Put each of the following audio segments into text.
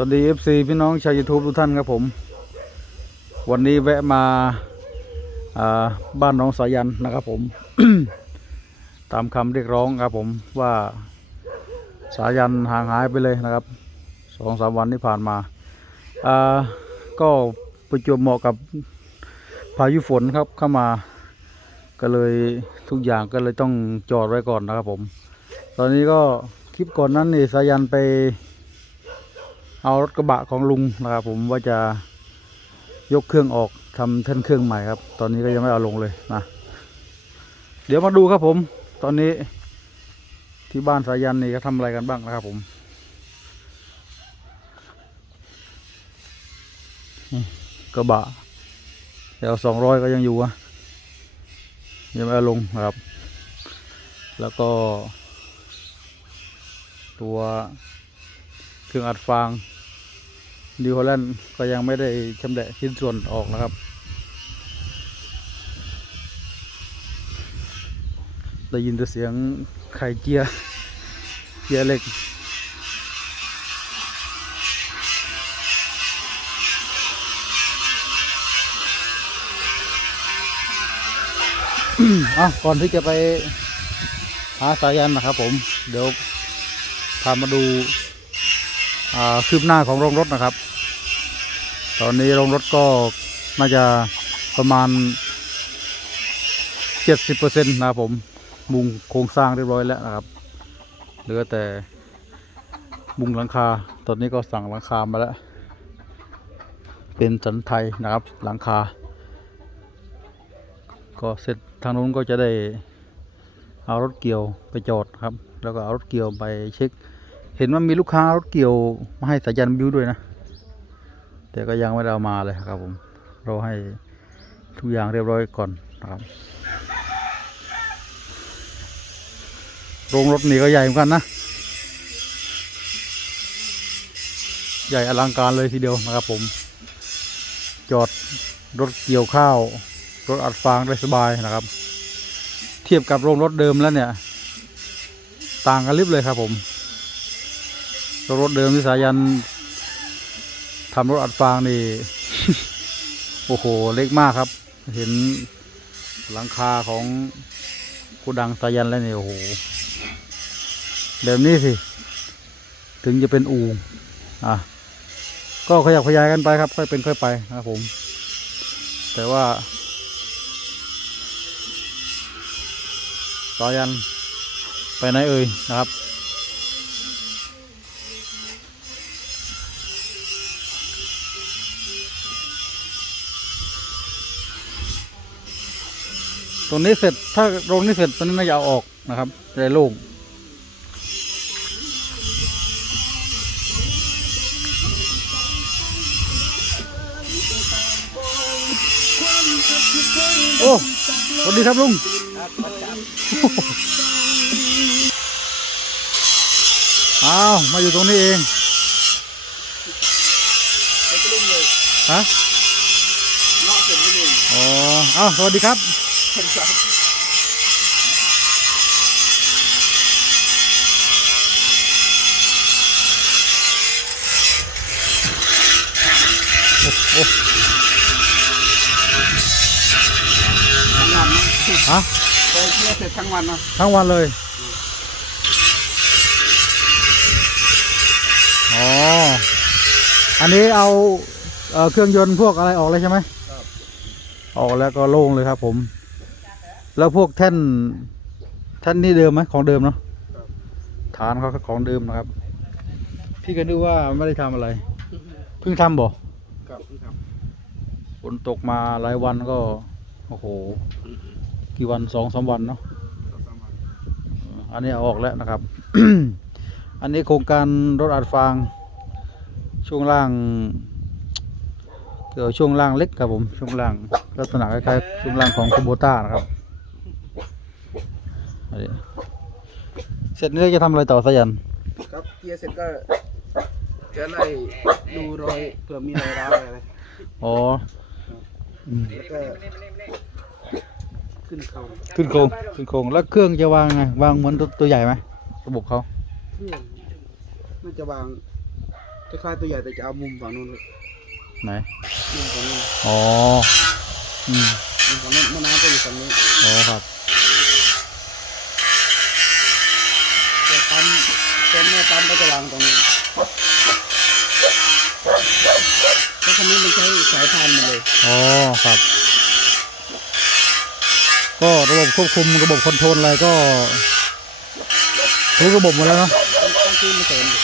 วัสดี FC พี่น้องชาว YouTube ทุกท่านครับผม วันนี้แวะมาาบ้านน้องสายันนะครับผม ตามคำเรียกร้องครับผมว่าสายันห่างหายไปเลยนะครับสองสามวันที่ผ่านมาาก็ประจวบเหมาะกับพายุฝนครับเข้ามา ก็เลยทุกอย่างก็เลยต้องจอดไว้ก่อนนะครับผม ตอนนี้ก็คลิปก่อนนั้นนี่สายันไป เอารถกระบะของลุงนะครับผมว่าจะยกเครื่องออกทำแท่นเครื่องใหม่ครับ ตอนนี้ก็ยังไม่เอาลงเลยนะเดี๋ยวมาดูครับผม ตอนนี้ที่บ้านสายันนี่ก็ทำอะไรกันบ้างนะครับผมกระบะเดี๋ยวสองร้อยก็ยังอยู่อะยังไม่เอาลงนะครับ แล้วก็ ตัวเครื่องอัดฟาง ดิวฮอลแลนด์ก็ยังไม่ได้ชำแหละชิ้นส่วนออกนะครับ ได้ยินแต่เสียงไข่เจียร์เจียร์เหล็กอะก่อนที่จะไปหาสายันนะครับ ผม เดี๋ยวพามาดูคืบหน้าของโรงรถนะครับ ตอนนี้โรงรถก็น่าจะประมาณ 70%นะครับผม มุงโครงสร้างเรียบร้อยแล้วนะครับ เหลือแต่มุงหลังคา ตอนนี้ก็สั่งหลังคามาแล้ว เป็นสันไทยนะครับ หลังคา ก็เสร็จทางนู้นก็จะได้เอารถเกี่ยวไปจอดครับ แล้วก็เอารถเกี่ยวไปเช็ค เห็นว่ามีลูกค้ารถเกี่ยวมาให้สายันบิวด้วยนะ แต่ก็ยังไม่ได้เอามาเลยครับผมเราให้ทุกอย่างเรียบร้อยก่อนนะครับโรงรถนี่ก็ใหญ่เหมือนกันนะ ใหญ่อลังการเลยทีเดียวนะครับผม จอดรถเกี่ยวข้าว รถอัดฟางได้สบายนะครับ เทียบกับโรงรถเดิมแล้วเนี่ย ต่างกันลิบเลยครับผมรถเดิมที่สายัน ทำรถอัดฟางนี่ โอ้โห เล็กมากครับ เห็นหลังคาของกูดังสายันแล้วนี่โอ้โห แบบนี้สิ ถึงจะเป็นอูอะ ก็ขยับขยายกันไปครับ ค่อยเป็นค่อยไปนะครับผม แต่ว่าสายันไปไหนเอ่ยนะครับ ตรงนี้เสร็จถ้าโรงนี้เสร็จตอนนี้น่าจะเอาออกนะครับจะได้โล่งโอ้สวัสดีครับลุงอ้าว มาอยู่ตรงนี้เองฮะอ๋ออ้าสวัสดีครับ โอ้ทั้งวันนะฮะไปเที่ยวเสร็จทั้งวันนะทั้งวันเลยอ๋ออันนี้เอาเอ่อเครื่องยนต์พวกอะไรออกเลยใช่ไหมออกแล้วก็โล่งเลยครับผม แล้วพวกแท่นแท่นนี่เดิมไหมของเดิมเนาะฐานเขาก็ของเดิมนะครับ พี่ก็นึกว่าไม่ได้ทำอะไร เพิ่งทำบ่ครับครับฝนตกมาหลายวันก็โอ้โหกี่วันสองสามวันเนาะอันนี้เอาออกแล้วนะครับ อันนี้โครงการรถอัดฟางช่วงล่าง เกี่ยวช่วงล่างเล็กครับผมช่วงล่างลักษณะคล้ายๆช่วงล่างของคูโบต้านะครับอันนี้ เสร็จนี้เราจะทำอะไรต่อสายัน ครับเที่ยวเสร็จก็จะไล่ดูรอยเผื่อมีรอยร้าวอะไรอ๋ออืมแล้วก็ขึ้นเขาขึ้นโครงขึ้นโครงแล้วเครื่องจะวางไงวางเหมือนตัวตัวใหญ่ไหมระบบเขาเครื่องน่าจะวางคล้ายๆตัวใหญ่แต่จะเอามุมฝั่งนู้นเลยไหนมุมฝั่งนู้นอ๋ออืมมุมฝั่งนู้นมะนาวก็อยู่ฝั่งนี้อ๋อครับ แต่ ปั๊มตัวแม่ปั๊มก็จะวางตรงนี้เพราะคันนี้มันใช้สายพานมาเลยอ๋อครับ ก็ระบบควบคุมระบบคอนโทรลอะไรก็ทุกระบบหมดแล้วเนาะต้องต้องซื้อมาเสริมดิ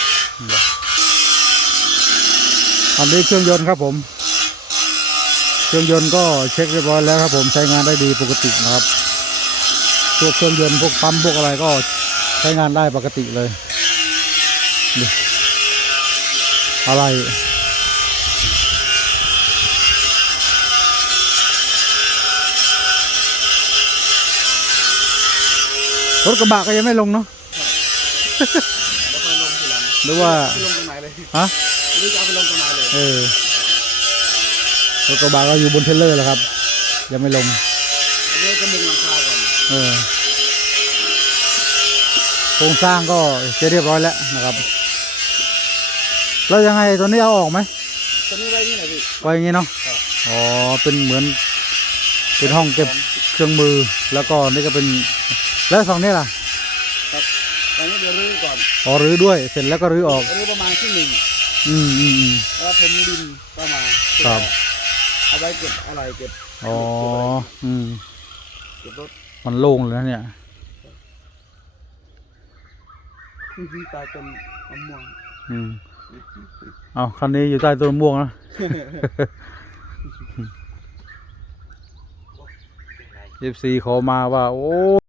อันนี้เครื่องยนต์ครับผม เครื่องยนต์ก็เช็คเรียบร้อยแล้วครับผมใช้งานได้ดีปกตินะครับพวกเครื่องยนต์พวกปั๊มพวกอะไรก็ใช้งานได้ปกติเลยนี่อะไร รถกระบะก็ยังไม่ลงเนาะแล้วค่อยลงทีหลังหรือว่าไปลงตรงไหนเลยฮะหรือจะเอาไปลงตรงไหนเลยเออรถกระบะก็อยู่บนเทรลเลอร์แล้วครับ ยังไม่ลงอันนี้ก็มุงหลังคาก่อนเออ โครงสร้างก็จะเรียบร้อยแล้วนะครับแล้วยังไงตัวนี้เอาออกไหมตอนนี้ไว้นี่ไหนพี่ ไว้อย่างงี้เนาะครับ อ๋อเป็นเหมือนเป็นห้องเก็บเครื่องมือแล้วก็นี่ก็เป็นแล้วสองนี่ล่ะตอนนี้เดี๋ยวรื้อก่อนอ๋อรื้อด้วยเสร็จแล้วก็รื้อออก รื้อประมาณที่หนึ่งอืมอืมอืม แล้วผมมีดินก็มาครับ เอาไว้เก็บอะไรเก็บอ๋ออืมเก็บรถ มันโล่งเลยนะเนี่ย ที่ตายจนมะม่วงอืมเอาคันนี้อยู่ใต้ต้นมะม่วงนะ เอฟซีขอมาว่า โอ้